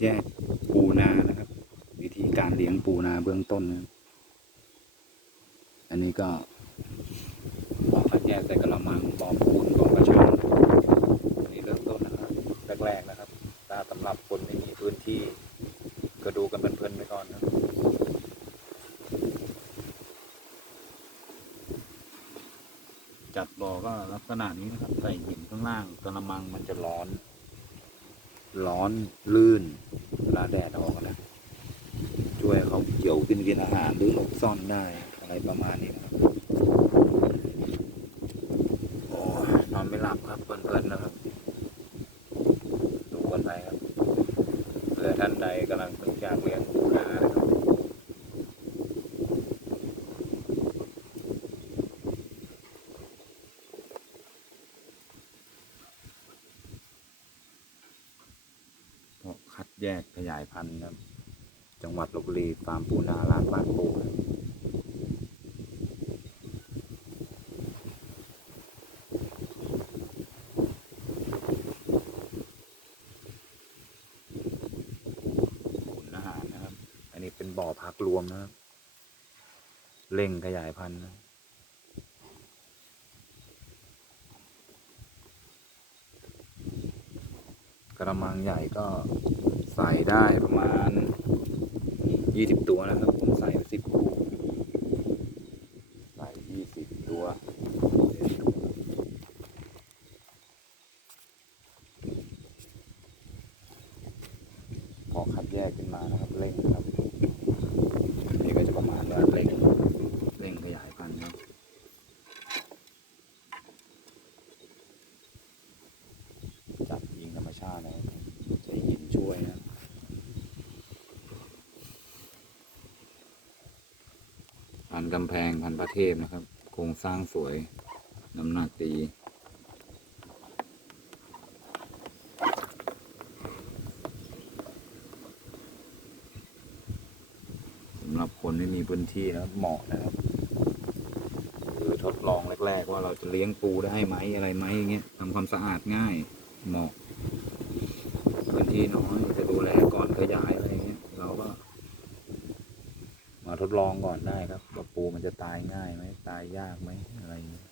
แยกปูนานะครับ วิธีการเลี้ยงปูนาเบื้องต้นนะอันนี้ก็บ่อคัดแยกใส่กระมังบ่อปูนบ่อกระชังอันนี้เริ่มต้นนะครับแรกๆนะครับถ้าสำหรับคนไม่มีพื้นที่ก็ดูกันเพลินๆไปก่อนนะจัดบ่อก็ลักษณะนี้นะครับ ใส่หินข้างล่างกระมังมันจะร้อน ร้อนลื่นเวลาแดดออกนะช่วยเขาเกี่ยวกินกินอาหารหรือหลบซ่อนได้อะไรประมาณนี้นะครับโอ้นอนไม่หลับครับเพลินๆนะครับดูกันไปครับเผื่อท่านใดกำลังปูนานะครับ เพราะคัด แยกขยายพันธุ์ครับจังหวัดลบบุรีฟาร์มปูนาร้านบ้านปูครับขุนอาหารนะครับอันนี้เป็นบ่อพักรวมนะครับเร่งขยายพันธุ์นะกระมังใหญ่ก็ ใส่ได้ประมาณยี่สิบตัวนะครับ ผมใส่สิบคู่ใส่ยี่สิบตัวพอคัดแยกขึ้นมานะครับเร่งนะครับ นี่ก็จะประมาณว่าเร่งเร่งขยายพันธุ์ครับ จับยิงธรรมชาตินะครับใช้หินช่วยนะ พันกำแพงพันประเทศนะครับ โครงสร้างสวย น้ำหนักดี สำหรับคนไม่มีพื้นที่นะครับเหมาะนะครับคือทดลองแรก ๆ ว่าเราจะเลี้ยงปูได้ไหมอะไรไหมอย่างเงี้ยทำความสะอาดง่ายเหมาะพื้นที่น้อยจะดูแลก่อนขยายอะไรเงี้ยเราก็ มาทดลองก่อนได้ครับว่าปูมันจะตายง่ายไหมตายยากไหมอะไรเงี้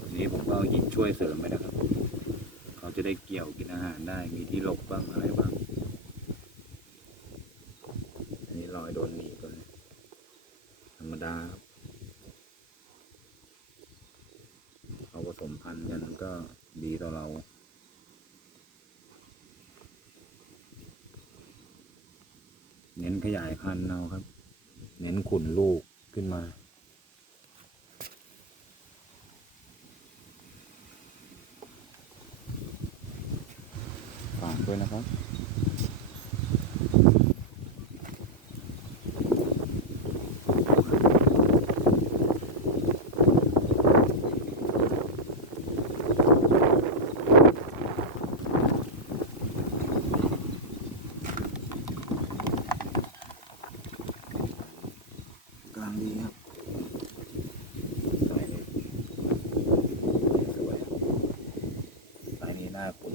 ทีนี้ผมก็ยินช่วยเสริมไปนะครับ เขาจะได้เกี่ยวกินอาหารได้มีที่หลบบ้างอะไรบ้าง อันนี้รอยโดนหนีบก่อนนะธรรมดาครับเขาผสมพันธุ์กันก็ดีต่อเรา เน้นข ยายพันธุ์เอาครับ เน้นขุนลูกขึ้นมา ฝากด้วยนะครับ กำลังดีครับสายนี้สวยครับสายนี้หน้าคุณ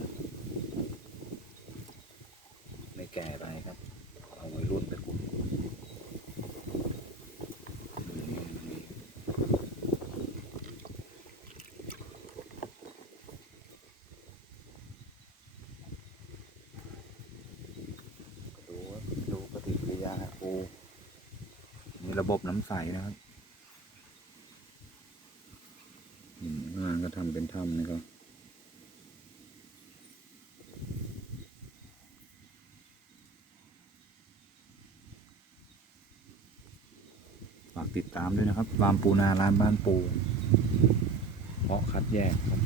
ไม่แก่ไปครับ เอาไว้รุ่นไปคุณดูดูปฏิกิริยาปูมีระบบน้ำใสนะครับหินงานก็ทำเป็นถ้ำนะครับ ฝาก ติดตามด้วยนะครับฟาร์มปูนาร้านบ้านปูเพาะคัดแยกครับ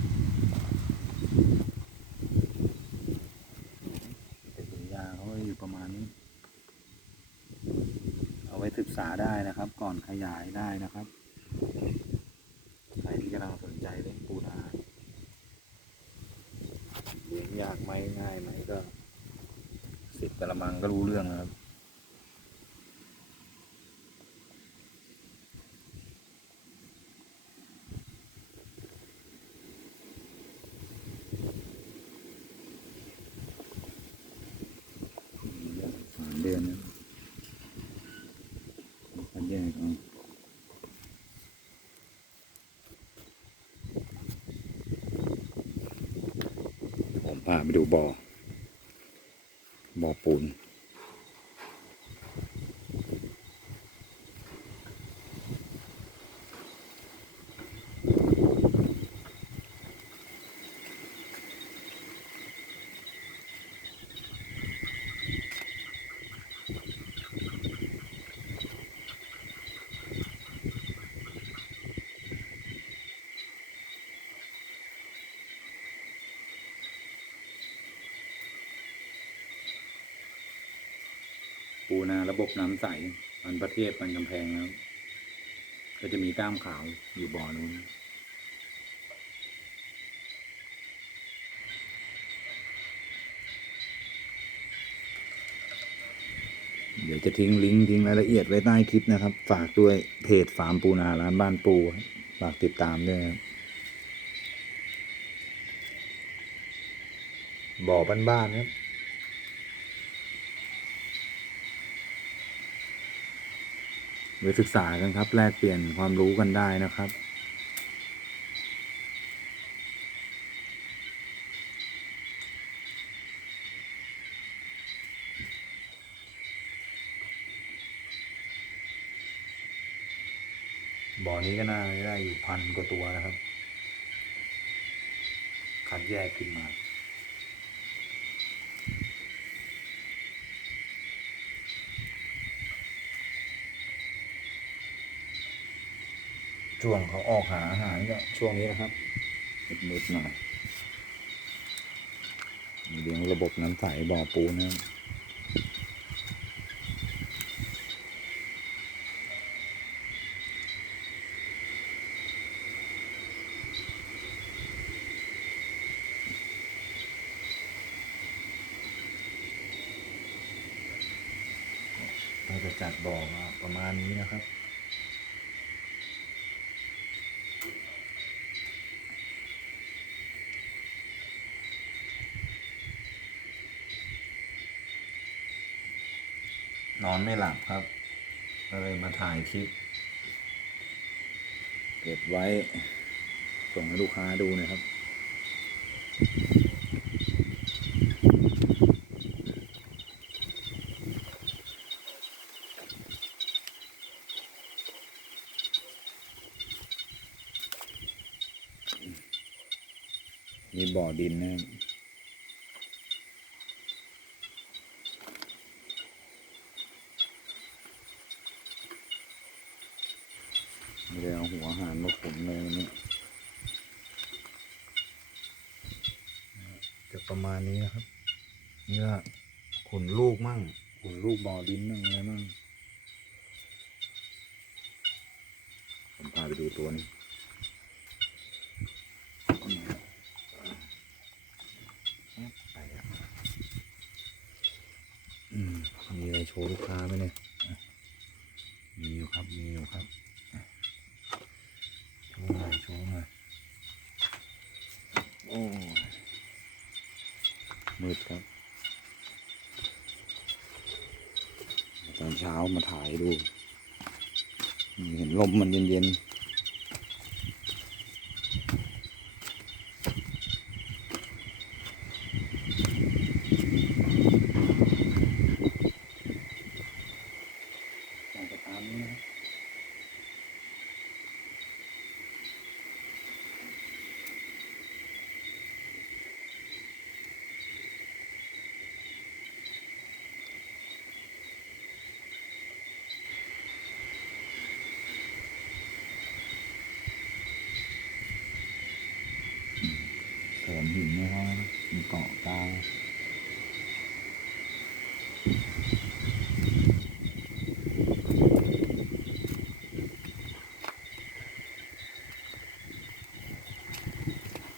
เป็นสัญญาเขาก็อยู่ประมาณนี้ เอาไว้ศึกษาได้นะครับ ก่อนขยายได้นะครับใครที่กำลังสนใจเลี้ยงปูนาเลี้ยงยากไหมง่ายไหมก็สิบกระมังก็รู้เรื่องนะครับ แยกเอาผม พาไปดูบ่อบ่อปูน นาระบบน้ำใสมันประเทศมันกำแพงแล้วก็จะมีก้ามขาวอยู่บ่อนู้นเดี๋ยวจะทิ้งลิงก์ทิ้งรายละเอียดไว้ใต้คลิปนะครับ ฝากด้วยเพจฟาร์มปูนาร้านบ้านปู ฝากติดตามด้วยบ่อบ้านๆครับ ไปศึกษากันครับ แลกเปลี่ยนความรู้กันได้นะครับบ่อนี้ก็น่าจะได้อยู่พันกว่าตัวนะครับ คัดแยกขึ้นมา ช่วงเขาออกหาอาหารก็ช่วงนี้นะครับมืดๆหน่อยเลี้ยงระบบน้ำใสบ่อปูนะครับเราจะจัดบ่อมาประมาณนี้นะครับ นอนไม่หลับครับ ก็เลยมาถ่ายคลิป เก็บไว้ ส่งให้ลูกค้าดูนะครับ มีบ่อดินนะครับ ไม่ได้เอาหัวอาหารมาขนเลยวันนี้จะประมาณนี้นะครับนี่ก็ขนลูกมั่งขนลูกบ่อดินมั่งอะไรมั่งผมพาไปดูตัวนี้นี่ครับแอบไปแล้วอืมมีอะไรโชว์ลูกค้าไหมเนี่ยอะมีอยู่ครับ มีอยู่ครับ โชว์หน่อยโชว์หน่อยโอ้ย มืดครับ ตอนเช้ามาถ่ายดู เห็นลมมันเย็นๆอยากจะตามนี้นะครับ เสริมหินนะครับมีเกาะกลาง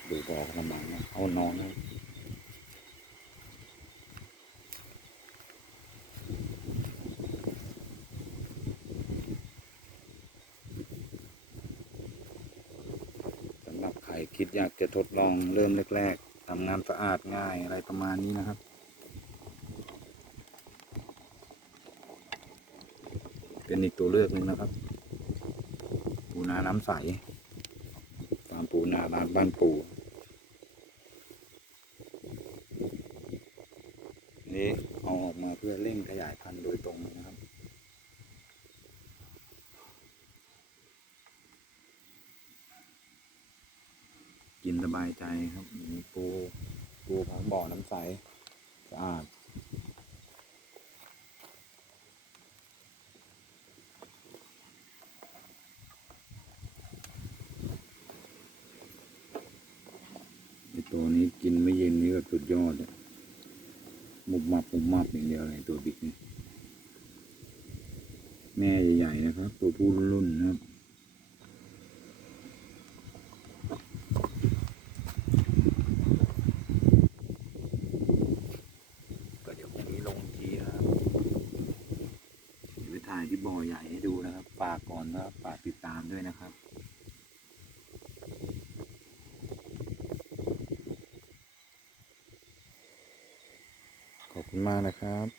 ดูบ่อกำลังนะเอานอนนะสำหรับใครคิดอยากจะทดลองเริ่มแรกๆทำงานสะอาดง่ายอะไรประมาณนี้นะครับ เป็นอีกตัวเลือกหนึ่งนะครับ ปูนาน้ำใสฟามปูนาบ้านบ้านปูนี่เอาออกมาเพื่อเร่งขยายพันธุ์โดยตรงนะครับ กินสบายใจครับมีปูปูของบ่อน้ำใสสะอาดไอตัวนี้กินไม่เย็นนี่ก็สุดยอดเลยมุบมับมุบมับอย่างเดียวเลยตัวบิ๊กนี่แม่ใหญ่ๆนะครับ ตัวผู้รุ่นนะครับ ก็เดี๋ยวพรุ่งนี้ลงอีกทีนะครับเดี๋ยวไปถ่ายที่บ่อใหญ่ให้ดูนะครับ ฝากก่อนนะครับฝากติดตามด้วยนะครับ ขอบคุณ มากนะครับ